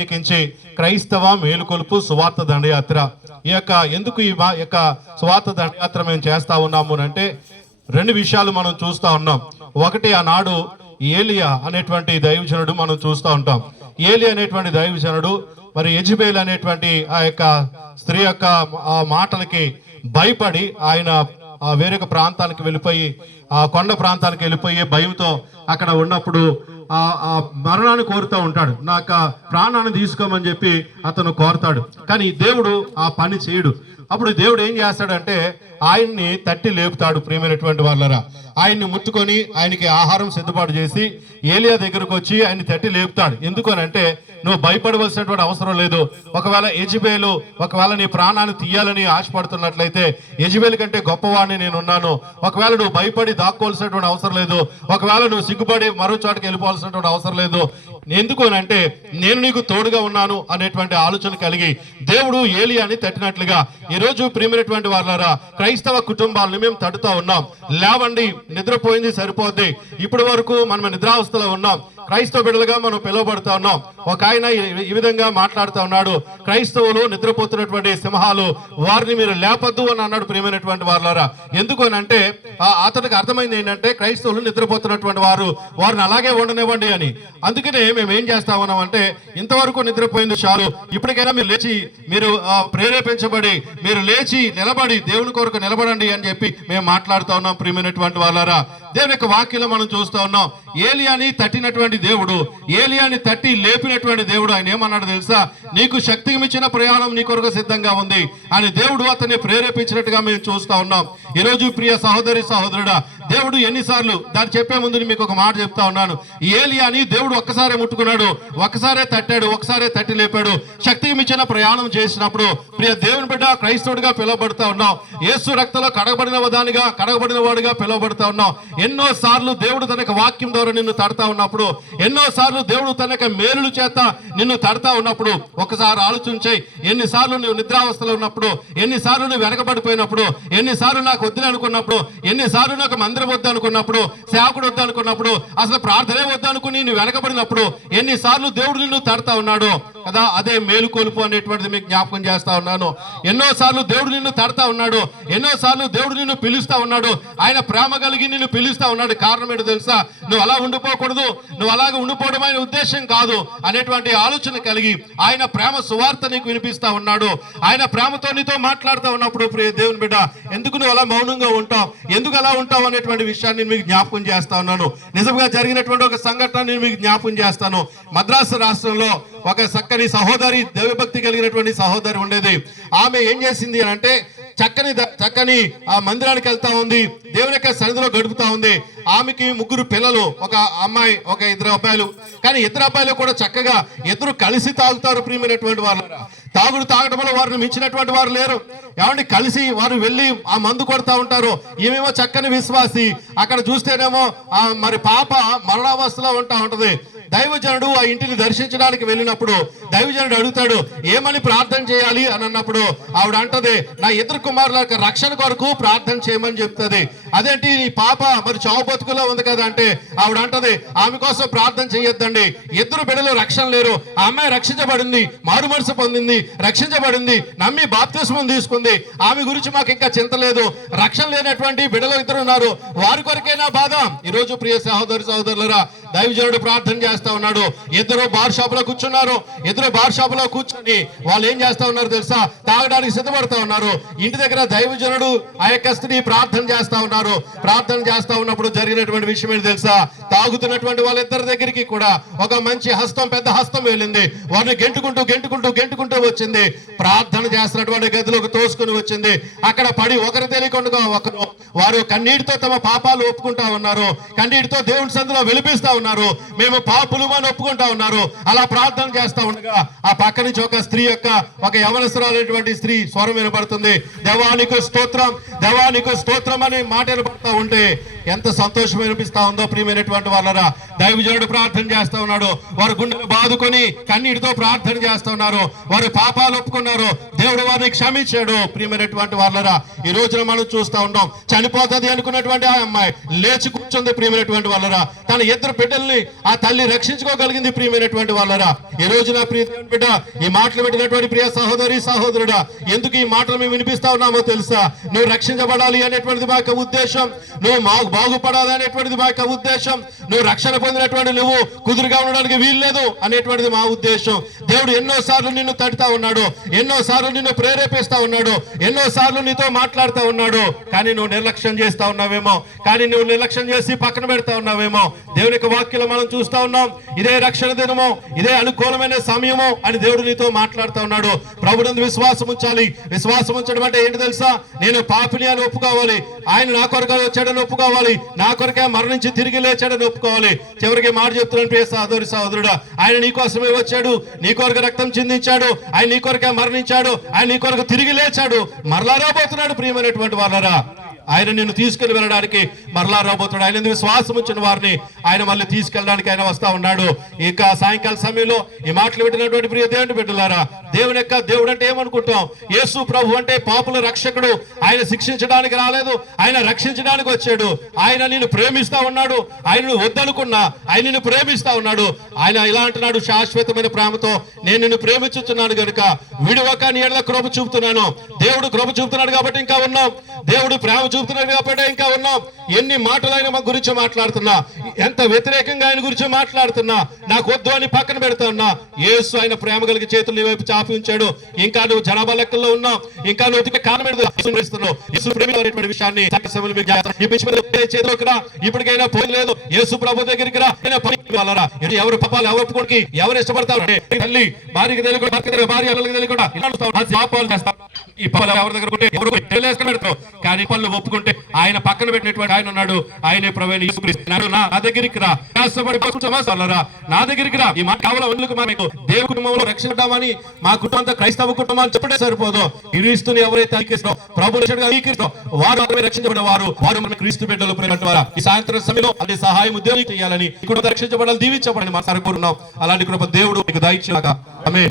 ప్రత్యేకించి క్రైస్తవ మేలుకొలుపు సువార్త దండయాత్ర. ఈ యొక్క ఎందుకు ఈ మా- యొక్క సువార్త దండయాత్ర మేము చేస్తా ఉన్నాము అంటే రెండు విషయాలు మనం చూస్తా ఉన్నాం. ఒకటి ఆనాడు ఏలియా అనేటువంటి దైవజనుడు మనం చూస్తూ ఉంటాం. ఏలి అనేటువంటి దైవజనుడు మరి యజ్బేల్ అనేటువంటి ఆ యొక్క స్త్రీ యొక్క ఆ మాటలకి భయపడి ఆయన వేరొక ప్రాంతానికి వెళ్ళిపోయి ఆ కొండ ప్రాంతానికి వెళ్ళిపోయి భయంతో అక్కడ ఉన్నప్పుడు ఆ ఆ మరణాన్ని కోరుతూ ఉంటాడు. నాకు ఆ ప్రాణాన్ని తీసుకోమని చెప్పి అతను కోరుతాడు. కానీ దేవుడు ఆ పని చేయడు. అప్పుడు దేవుడు ఏం చేస్తాడంటే ఆయన్ని తట్టి లేపుతాడు ప్రియమైనటువంటి వాళ్ళరా. ఆయన్ని ముట్టుకొని ఆయనకి ఆహారం సిద్ధపాటు చేసి ఏలియా దగ్గరకు వచ్చి ఆయన్ని తట్టి లేపుతాడు. ఎందుకనంటే నువ్వు భయపడవలసినటువంటి అవసరం లేదు. ఒకవేళ యజ్బేలు ఒకవేళ నీ ప్రాణాన్ని తీయాలని ఆశపడుతున్నట్లయితే యజ్బేలు కంటే గొప్పవాడిని నేను ఉన్నాను ఒకవేళ నువ్వు భయపడి దాక్కోవాల్సినటువంటి అవసరం లేదు. ఒకవేళ నువ్వు సిగ్గుపడి మరో చోటకి వెళ్ళిపోవాల్సినటువంటి అవసరం లేదు. ఎందుకు అని అంటే నేను నీకు తోడుగా ఉన్నాను అనేటువంటి ఆలోచన కలిగి దేవుడు ఏలి అని తట్టినట్లుగా ఈ రోజు ప్రియమైనటువంటి వాళ్ళారా క్రైస్తవ కుటుంబాలను మేము తడుతా ఉన్నాం. లేవండి నిద్రపోయింది సరిపోద్ది. ఇప్పటి వరకు మనం నిద్రావస్థలో ఉన్నాం. క్రైస్తవ బిడ్డలుగా మనం పిలువబడుతా ఉన్నాం. ఒక ఆయన ఈ- విధంగా మాట్లాడుతూ ఉన్నాడు. క్రైస్తవులు నిద్రపోతున్నటువంటి సింహాలు వారిని మీరు లేపద్దు అని అన్నాడు ప్రియమైనటువంటి వారులారా. ఎందుకు అని అంటే అతనికి అర్థమైంది ఏంటంటే క్రైస్తవులు నిద్రపోతున్నటువంటి వారు వారిని అలాగే ఉండనివ్వండి అని. అందుకనే మేము ఏం చేస్తా ఉన్నాం అంటే ఇంతవరకు నిద్రపోయింది చాలు. ఇప్పటికైనా మీరు లేచి మీరు ప్రేరేపించబడి మీరు లేచి నిలబడి దేవుని కొరకు నిలబడండి అని చెప్పి మేము మాట్లాడుతూ ఉన్నాం ప్రియమైనటువంటి వాళ్ళారా దేవుని యొక్క వాక్యంలో మనం చూస్తూ ఉన్నాం. ఏలియాని తట్టినటువంటి దేవుడు ఏలియాని తట్టి లేపినటువంటి దేవుడు ఆయన ఏమన్నాడు తెలుసా? నీకు శక్తికి మించిన ప్రయాణం నీ కొరకు సిద్ధంగా ఉంది అని దేవుడు అతన్ని ప్రేరేపించినట్టుగా మేము చూస్తా ఉన్నాం. ఈ రోజు ప్రియ సహోదరి సహోదరుడా దేవుడు ఎన్నిసార్లు దాన్ని చెప్పే ముందు మీకు ఒక మాట చెప్తా ఉన్నాను. ఏలియాని దేవుడు ఒక్కసారే ముట్టుకున్నాడు ఒక్కసారే తట్టాడు ఒకసారే తట్టి లేపాడు. శక్తికి మించిన ప్రయాణం చేసినప్పుడు ప్రియ దేవుని బిడ్డ క్రైస్తవుడిగా పిలువబడతా ఉన్నాం యేసు రక్తంలో కడగబడిన దానిగా కడగబడిన వాడిగా పిలువబడతా ఉన్నాం ఎన్నో సార్లు దేవుడు తన వాక్యం ద్వారా నిన్ను తడతా ఉన్నప్పుడు ఎన్నో సార్లు దేవుడు తన మేలులు చేత నిన్ను తడతా ఉన్నప్పుడు ఒకసారి ఆలోచించే ఎన్నిసార్లు నువ్వు నిద్రావస్థలో ఉన్నప్పుడు ఎన్నిసార్లు నువ్వు వెనకబడిపోయినప్పుడు ఎన్నిసార్లు నాకు వద్దులే అనుకున్నప్పుడు ఎన్నిసార్లు నాకు మందిరం వద్దు అనుకున్నప్పుడు సేవకుడు వద్దు అనుకున్నప్పుడు అసలు ప్రార్థనే వద్దు అనుకుని నువ్వు వెనకబడినప్పుడు ఎన్నిసార్లు దేవుడు నిన్ను తడతా ఉన్నాడు కదా? అదే మేలుకొలుపు అనేటువంటిది మీకు జ్ఞాపకం చేస్తా ఉన్నాను. ఎన్నో సార్లు దేవుడు నిన్ను తడతా ఉన్నాడు ఎన్నో సార్లు దేవుడు నిన్ను పిలుస్తా ఉన్నాడు ఆయన ప్రేమ కలిగి నిన్ను పిలుస్తా ఉన్నాడు. కారణం ఏంటో తెలుసా? నువ్వు అలా ఉండిపోకూడదు నువ్వు అలాగ ఉండిపోవడం ఆయన ఉద్దేశం కాదు అనేటువంటి ఆలోచన కలిగి ఆయన ప్రేమ సువార్త నీకు వినిపిస్తా ఉన్నాడు. ఆయన ప్రేమతో నీతో మాట్లాడుతూ ఉన్నప్పుడు ప్రియ దేవుని బిడ్డ ఎందుకు నువ్వు అలా మౌనంగా ఉంటావు? ఎందుకు అలా ఉంటావు అనేటువంటి విషయాన్ని నేను మీకు జ్ఞాపకం చేస్తా ఉన్నాను. నిజంగా జరిగినటువంటి ఒక సంఘటన నేను మీకు జ్ఞాపకం చేస్తాను. మద్రాసు రాష్ట్రంలో ఒక చక్కని సహోదరి దైవభక్తి కలిగినటువంటి సహోదరి ఉండేది. ఆమె ఏం చేసింది అని అంటే చక్కని చక్కని ఆ మందిరానికి వెళ్తా ఉంది. దేవుని యొక్క సన్నిధిలో గడుపుతా ఉంది. ఆమెకి ముగ్గురు పిల్లలు ఒక అమ్మాయి ఒక ఇద్దరు అబ్బాయిలు. కానీ ఇద్దరు అబ్బాయిలు కూడా చక్కగా ఇద్దరు కలిసి తాగుతారు ప్రియమైనటువంటి వాళ్ళు తాగుడు తాగడంలో వారిని మించినటువంటి వారు లేరు. ఏమండి? కలిసి వారు వెళ్ళి ఆ మందు కొడతా ఉంటారు. ఏమేమో చక్కని విశ్వాసి. అక్కడ చూస్తేనేమో మరి పాప మరణావస్థలో ఉంటా ఉంటది. దైవజనుడు ఆ ఇంటిని దర్శించడానికి వెళ్ళినప్పుడు దైవజనుడు అడుగుతాడు ఏమని ప్రార్థన చేయాలి? అని అన్నప్పుడు ఆవిడ అంటది నా ఇద్దరు కుమారుల యొక్క రక్షణ కొరకు ప్రార్థన చేయమని చెప్తుంది. అదేంటి నీ పాప మరి చావు బతుకులో ఉంది కదా అంటే ఆవిడ అంటది ఆమె కోసం ప్రార్థన చేయొద్దండి. ఇద్దరు బిడ్డలు రక్షణ లేరు. ఆ అమ్మాయి రక్షించబడింది మారు మనసు పొందింది రక్షించబడింది నమ్మి బాప్తిస్మం తీసుకుంది. ఆమె గురించి మాకు ఇంకా చింత లేదు. రక్షణ లేనటువంటి బిడ్డలు ఇద్దరు ఉన్నారు. వారి కొరకైనా బాధ. ఈ రోజు ప్రియ సహోదరి సహోదరులరా దైవజనుడు ప్రార్థన చేస్తా ఉన్నాడు. ఇద్దరు బార్ షాప్లో కూర్చున్నారు. ఇద్దరు బార్ షాప్లో కూర్చొని వాళ్ళు ఏం చేస్తా ఉన్నారు తెలుసా? తాగడానికి సిద్ధపడతా ఉన్నారు. ఇంటి దగ్గర దైవజనుడు ఆ యొక్క స్త్రీ ప్రార్థన చేస్తా ఉన్నారు. ప్రార్థన చేస్తా ఉన్నప్పుడు జరిగినటువంటి విషయం ఏంటి తెలుసా? తాగుతున్నటువంటి వాళ్ళిద్దరి దగ్గరికి కూడా ఒక మంచి హస్తం పెద్ద హస్తం వెళ్ళింది. వారిని గెంటుకుంటూ గెంటుకుంటూ గెంటుకుంటూ వచ్చింది. ప్రార్థన చేస్తున్నటువంటి గదిలోకి తోసుకుని వచ్చింది. అక్కడ పడి ఒకరు తెలియకుండా ఒకరు వారు కన్నీటితో తమ పాపాలు ఒప్పుకుంటా ఉన్నారు. కన్నీటితో దేవుని సందులో వెలిపిస్తా ఉన్నారు. మేము పాపులు అని ఒప్పుకుంటా ఉన్నారు. అలా ప్రార్థన చేస్తా ఉండగా ఆ పక్క నుంచి ఒక స్త్రీ యొక్క ఒక యవనస్తురాలైనటువంటి స్త్రీ స్వరం వినపడుతుంది. దేవానికి స్తోత్రం దేవానికి స్తోత్రం అనే మాట వినపడతా ఉంటే ఎంత సంతోషం అనిపిస్తా ఉందో ప్రియమైనటువంటి వాళ్ళరా. దైవజనుడు ప్రార్థన చేస్తా ఉన్నాడు. వారు గుండెలు బాదుకొని కన్నీటితో ప్రార్థన చేస్తా ఉన్నారు. వారు పాపాలు ఒప్పుకున్నారు. దేవుడు వారిని క్షమించాడు ప్రియమైనటువంటి వాళ్ళరా. ఈ రోజున మనం చూస్తా ఉన్నాం చనిపోతుంది అనుకున్నటువంటి ఆ అమ్మాయి లేచి కూర్చుంది ప్రియమైనటువంటి వాళ్ళరా. తన ఇద్దరు బిడ్డల్ని ఆ తల్లి రక్షించుకోగలిగింది ప్రియమైనటువంటి వాళ్ళరా. ఈ రోజున ప్రియ బిడ్డ ఈ మాటలు పెట్టినటువంటి ప్రియ సహోదరి సహోదరుడా ఎందుకు ఈ మాటలు మేము వినిపిస్తా ఉన్నామో తెలుసా? నువ్వు రక్షించబడాలి అనేటువంటిది మా యొక్క ఉద్దేశం. నువ్వు మా బాగుపడాలి అనేటువంటిది మా యొక్క ఉద్దేశం. నువ్వు రక్షణ పొందినటువంటి నువ్వు కుదురుగా ఉండడానికి వీల్లేదు అనేటువంటిది మా ఉద్దేశం. దేవుడు ఎన్నో సార్లు నిన్ను తడుతా ఉన్నాడు ఎన్నో సార్లు నిన్ను ప్రేరేపిస్తా ఉన్నాడు ఎన్నో సార్లు నీతో మాట్లాడుతూ ఉన్నాడు. కానీ నువ్వు నిర్లక్ష్యం చేస్తా ఉన్నావేమో కానీ నువ్వు నిర్లక్ష్యం చేసి పక్కన పెడతా ఉన్నావేమో. దేవుని యొక్క వాక్యం మనం చూస్తా ఉన్నాం ఇదే రక్షణ దినము ఇదే అనుకూలమైన సమయము అని దేవుడు నీతో మాట్లాడుతా ఉన్నాడు. ప్రభునందు విశ్వాసం ఉంచాలి. విశ్వాసం ఉంచడం అంటే ఏంటి తెలుసా? నేను పాపిని అని ఒప్పుకోవాలి. ఆయన నా కొరకు వచ్చాడని ఒప్పుకోవాలి. నా కొరకే మరణించి తిరిగి లేచాడని ఒప్పుకోవాలి. చివరికి మాట చెప్తున్నాను ప్రియ సహోదరి సహోదరుడా ఆయన నీ కోసమే వచ్చాడు. నీ కొరకు రక్తం చిందించాడు. ఆయన నీ కొరకే మరణించాడు. ఆయన నీ కొరకు తిరిగి లేచాడు. మరలా రాబోతున్నాడు ప్రియమైనటువంటి వాళ్ళరా. ఆయన నిన్ను తీసుకుని వెళ్ళడానికి మరలా రాబోతున్నాడు. ఆయన ఎందుకు శ్వాసం ఉంచిన వారిని ఆయన మళ్ళీ తీసుకెళ్ళడానికి ఆయన వస్తా ఉన్నాడు. ఇక సాయంకాల సమయంలో ఈ మాటలు పెట్టినటువంటి ప్రియ దేవుని బిడ్డలారా దేవుని యొక్క దేవుడు అంటే ఏమనుకుంటాం? యేసు ప్రభు అంటే పాపుల రక్షకుడు. ఆయన శిక్షించడానికి రాలేదు ఆయన రక్షించడానికి వచ్చాడు. ఆయన నిన్ను ప్రేమిస్తా ఉన్నాడు ఆయన వద్దనుకున్నా ఆయన నిన్ను ప్రేమిస్తా ఉన్నాడు. ఆయన ఇలా అంటున్నాడు శాశ్వతమైన ప్రేమతో నేను నిన్ను ప్రేమించుతున్నాను గనుక విడివక నీ ఎడల కృప చూపుతున్నాను. దేవుడు కృప చూపుతున్నాడు కాబట్టి ఇంకా ఉన్నాం. దేవుడు ప్రేమ చూపుతున్నాడు కాబట్టి ఇంకా ఉన్నాం. ఎన్ని మాటలు ఆయన మా గురించి మాట్లాడుతున్నా ఎంత వ్యతిరేకంగా ఆయన గురించి మాట్లాడుతున్నా నాకు వద్దు అని పక్కన పెడుతున్నా యేసు ఆయన ప్రేమ కలిగి చేతులు నీ వైపు చాపి ఉంచాడు. ఇంకా నువ్వు జనాభా లెక్కల్లో ఉన్నావు. ఇంకా నువ్వు ఉతికే కారణపెడుతున్నావు విషయాన్ని చేతిలోకి రా. ఇప్పటికైనా పోయి లేదు. యేసు ప్రభు దగ్గరికి రా. వాళ్ళరా. ఎవరు పాపాలు ఎవరు ఒప్పుకోడికి ఎవరు ఇష్టపడతారు? తల్లి భార్యకి తెలియకుండా భార్య తెలియకుండా పాపాలు చేస్తారు ఈ పనులు ఎవరి దగ్గర ఉంటే ఎవరు తెలియసుకుని పెడతావు కానీ పనులు ఒప్పుకుంటే ఆయన పక్కన పెట్టినటువంటి ఆయన ఉన్నాడు. ఆయనే ప్రవేణ యేసుక్రీస్తు. నా దగ్గరికి రా. కష్టపడి నా దగ్గరికి రా. ఈ మాట కావాలా వందులకు మనకు. దేవు కుటుంబంలో రక్షిద్దామని మా కుటుంబం క్రైస్తవ కుటుంబాన్ని చెప్పడే సరిపోదు. క్రీస్తుని ఎవరైతే అంగీకరిస్తారో ప్రభు అంగీకరిస్తారో వారు మాత్రమే రక్షించబడిన వారు. వారు మన క్రీస్తు బిడ్డలు ప్రేమ ఈ సాయంత్రం సమయంలో అదే సహాయం ఉద్యోగం చేయాలని ఈ కుటుంబం రక్షించబడాలి దీవించబడాలని మనం సరిపోతున్నాం అలాంటి కృప దేవుడు మీకు దయచేయక ఆమె